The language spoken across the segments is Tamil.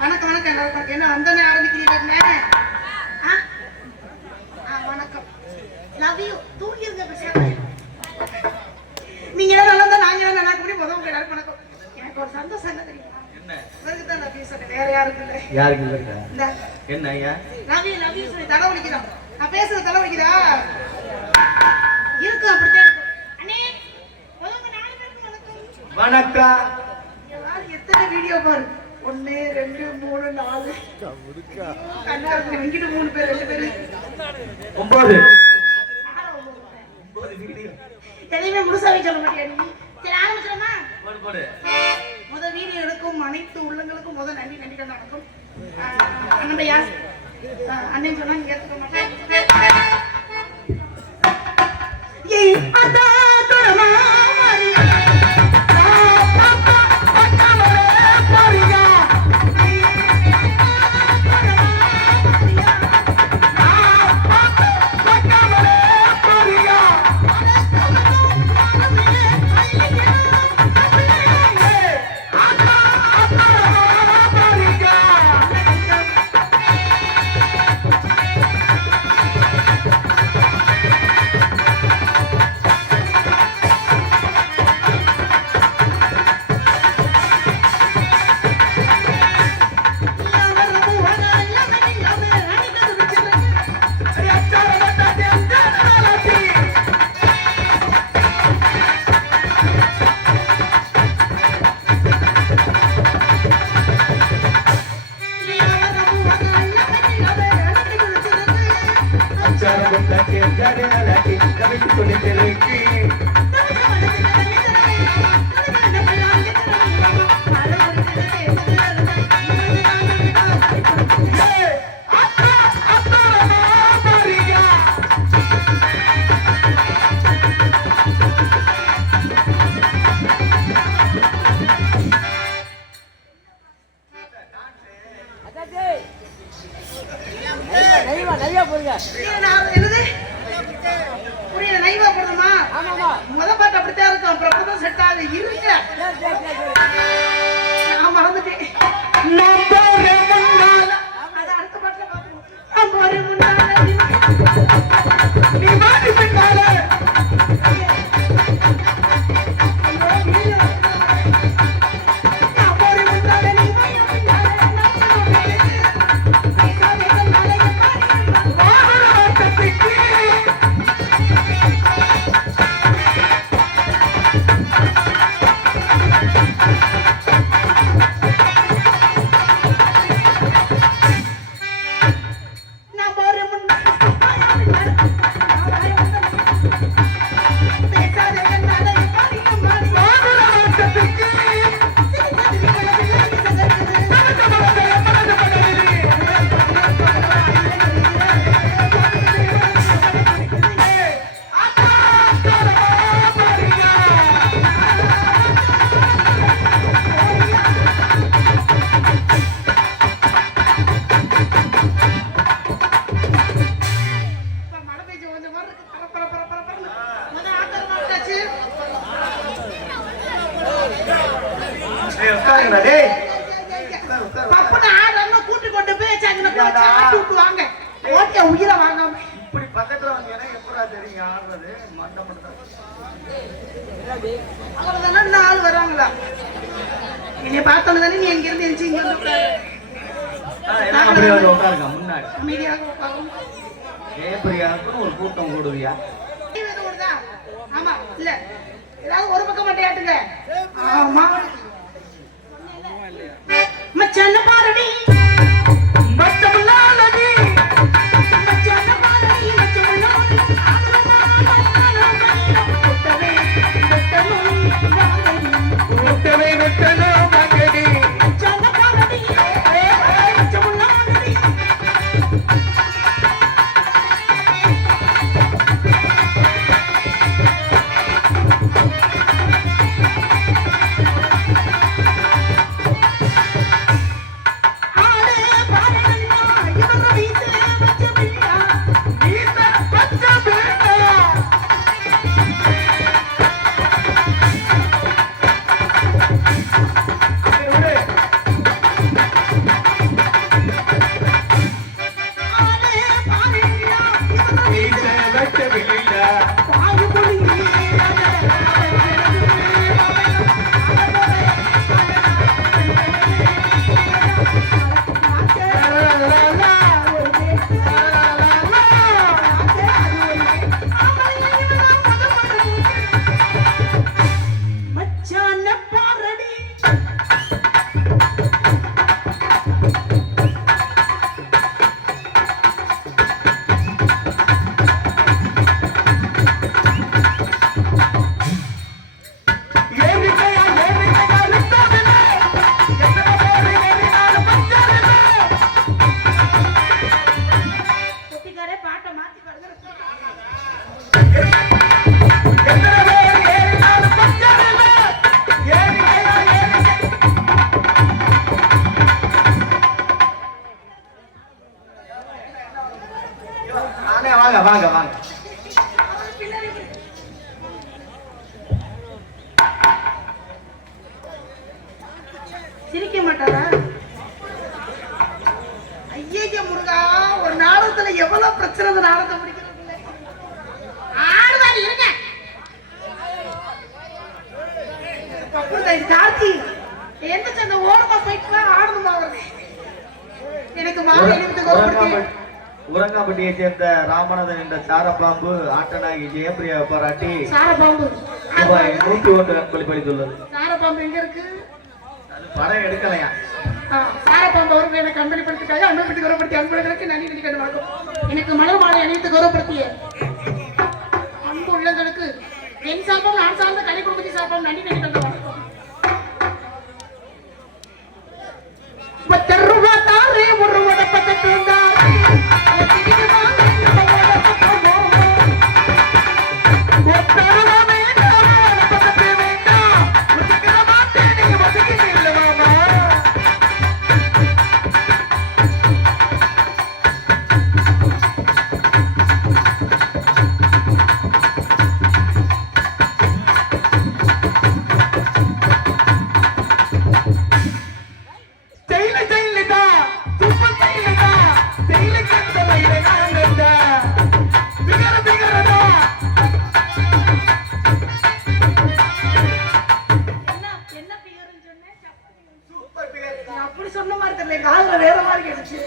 வணக்கம் வணக்கம் எல்லாருக்கும். என்ன வந்தோடனே ஆரம்பிக்கிறீங்க? வணக்கம். Love you. தூங்கிருங்க பேசாம. நீங்க நல்லா இருந்தா நாங்க நல்லா கூடி முதல்ல எல்லாருக்கும் வணக்கம். எனக்கு ஒரு சந்தோஷம் என்ன தெரியுமா? என்ன? உங்களுக்கு தான் லவ் யூ சொன்னேன், வேற யாருக்கும் இல்லை. யாருக்கும் இல்லை. இந்த என்ன ஐயா லவ் யூ சொல்லி தலை வலிக்குதான். நான் பேசுறது தலை வலிக்குதா? இருக்கு அப்படித்தான் இருக்கும். அண்ணே முதல்ல 4 பேருக்கு வணக்கம். வணக்கம். எத்தனை வீடியோ பாரு? 1 2 3 4 கண்ணாடி இங்கிட்டு 3 பேர் 2 பேர் 9 வீடியோ. எதையுமே முழுசாவே சொல்ல மாட்டியா நீ? சரி ஆரம்பிச்சிடமா? போடு. முதல் வீடியோ எடுக்கும் அனைத்து உள்ளங்களுக்கும் முதல் நன்றி நன்றிகள் வணக்கம். அண்ணன்யா அண்ணன் சொன்னா நீங்க ஏத்துக்க மாட்டேன். உயிரை வாங்காம இப்படி பக்கத்துல வாங்கினா எப்படா தெரியும் ஆடுறது? அவ்வளவுதானே 4 வராங்களா? என்னை பார்த்தோன்னு தானே நீ எங்க இருந்து இங்க உட்காருங்க முன்னாடி அமைதியாக உட்காரும். ஒரு கூட்டம் கூடுவியா? ஆமா இல்ல ஏதாவது ஒரு பக்கம் மட்டும் ஏட்டுங்க. ஆமா மச்சான பாருடி மச்சமுல்லாலடி மச்சான பாருடி மச்சமுல்லாலடி முட்டவே வெட்டனோ மகடி மச்சான பாரடி குட்டிக்காரே பாட்டை மாத்தி பாடுங்க வாங்க வாங்க வாங்க. சிரிக்க மாட்டாரா? ஐயைய முருகா, ஒரு நாடகத்துல எவ்வளவு பிரச்சனை இந்த நாடகத்தை முடிக்கிறதுல. ஆடுவாரு இருங்க. கார்த்தி எந்த சந்த ஓரமா போயிட்டு ஆடணுமா அவருக்கு? எனக்கு மாலை எழுந்து கோபப்படுத்தி உரங்காப்பட்டியை சேர்ந்த ராமநாதன் என்ற சாரப்பாம்பு ஆட்டநாயகி ஜெயபிரியா பாராட்டி சாரபாம்பு ரூபாய் 101 அன்பளிப்பளித்துள்ளது. சாரபாம்பு எங்க இருக்கு? அது படம் எடுக்கலையா? சாரபாம்பு அவர்கள் எனக்கு அன்பளிப்படுத்திட்டாங்க. அன்பளிப்பட்டு கௌரவப்படுத்தி அன்பர்களுக்கு நன்றி நன்றி கண்டு வணக்கம். எனக்கு மலர் மாலை அணிவித்து கௌரவப்படுத்திய அன்பு உள்ளங்களுக்கு என் சார்பாக நான் சார்ந்த கலை குடும்பத்தின் சார்பாக நன்றி நன்றி கண்டு வணக்கம். 10 ரூபாய் தாரே ஒரு பக்கத்து அப்படி சொன்ன மாதிரி தெரியல, காதுல வேற மாதிரி கேட்டுச்சு.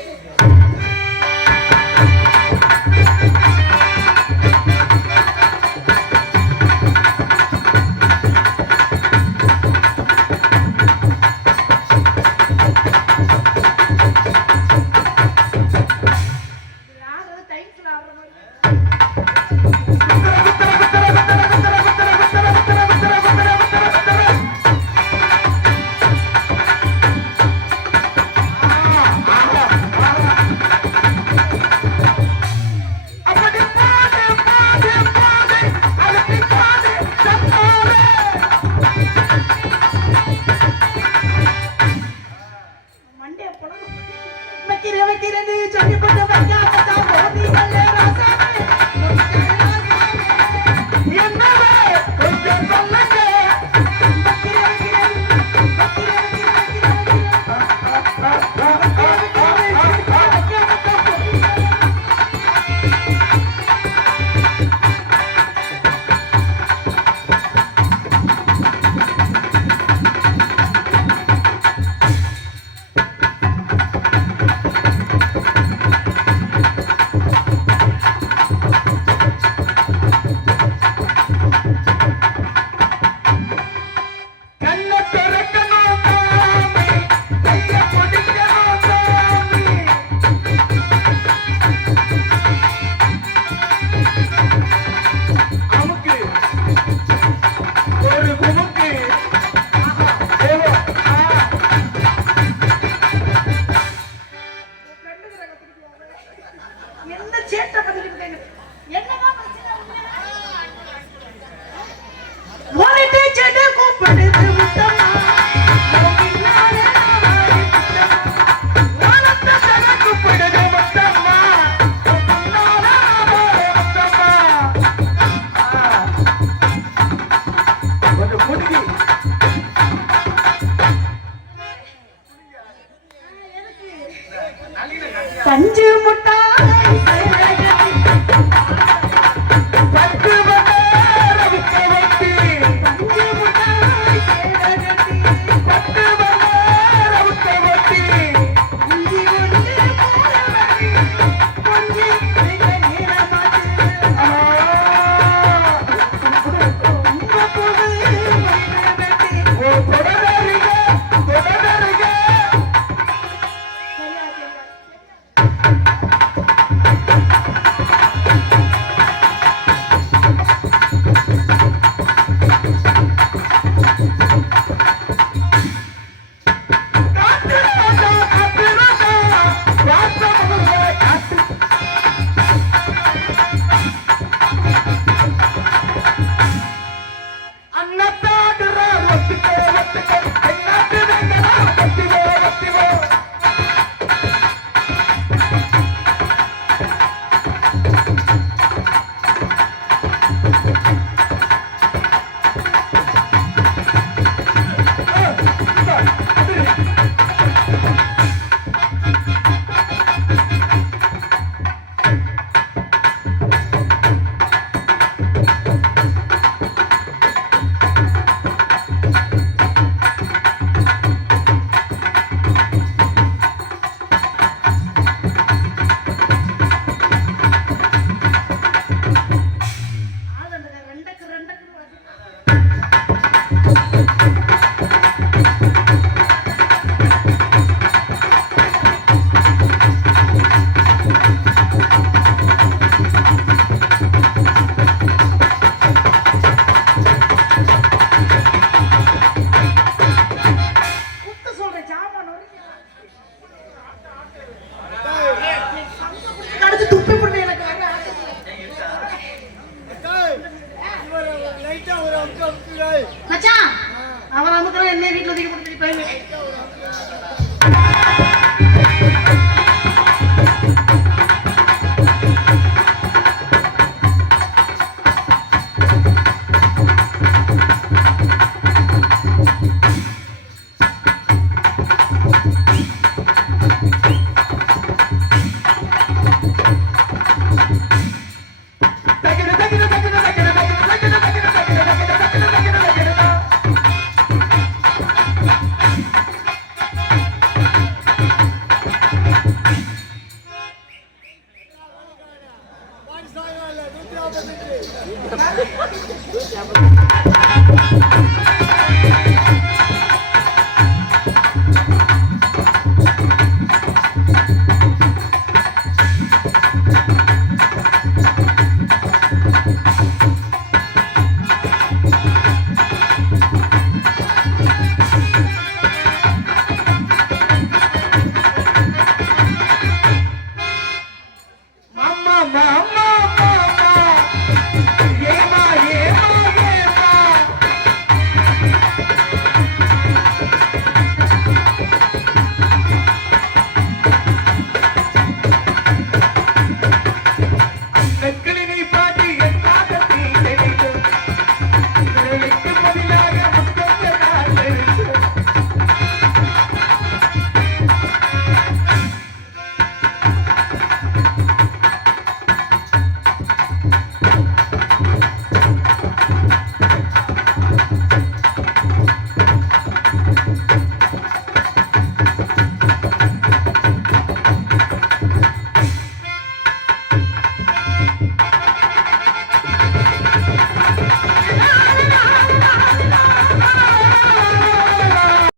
பஞ்சு முட்டை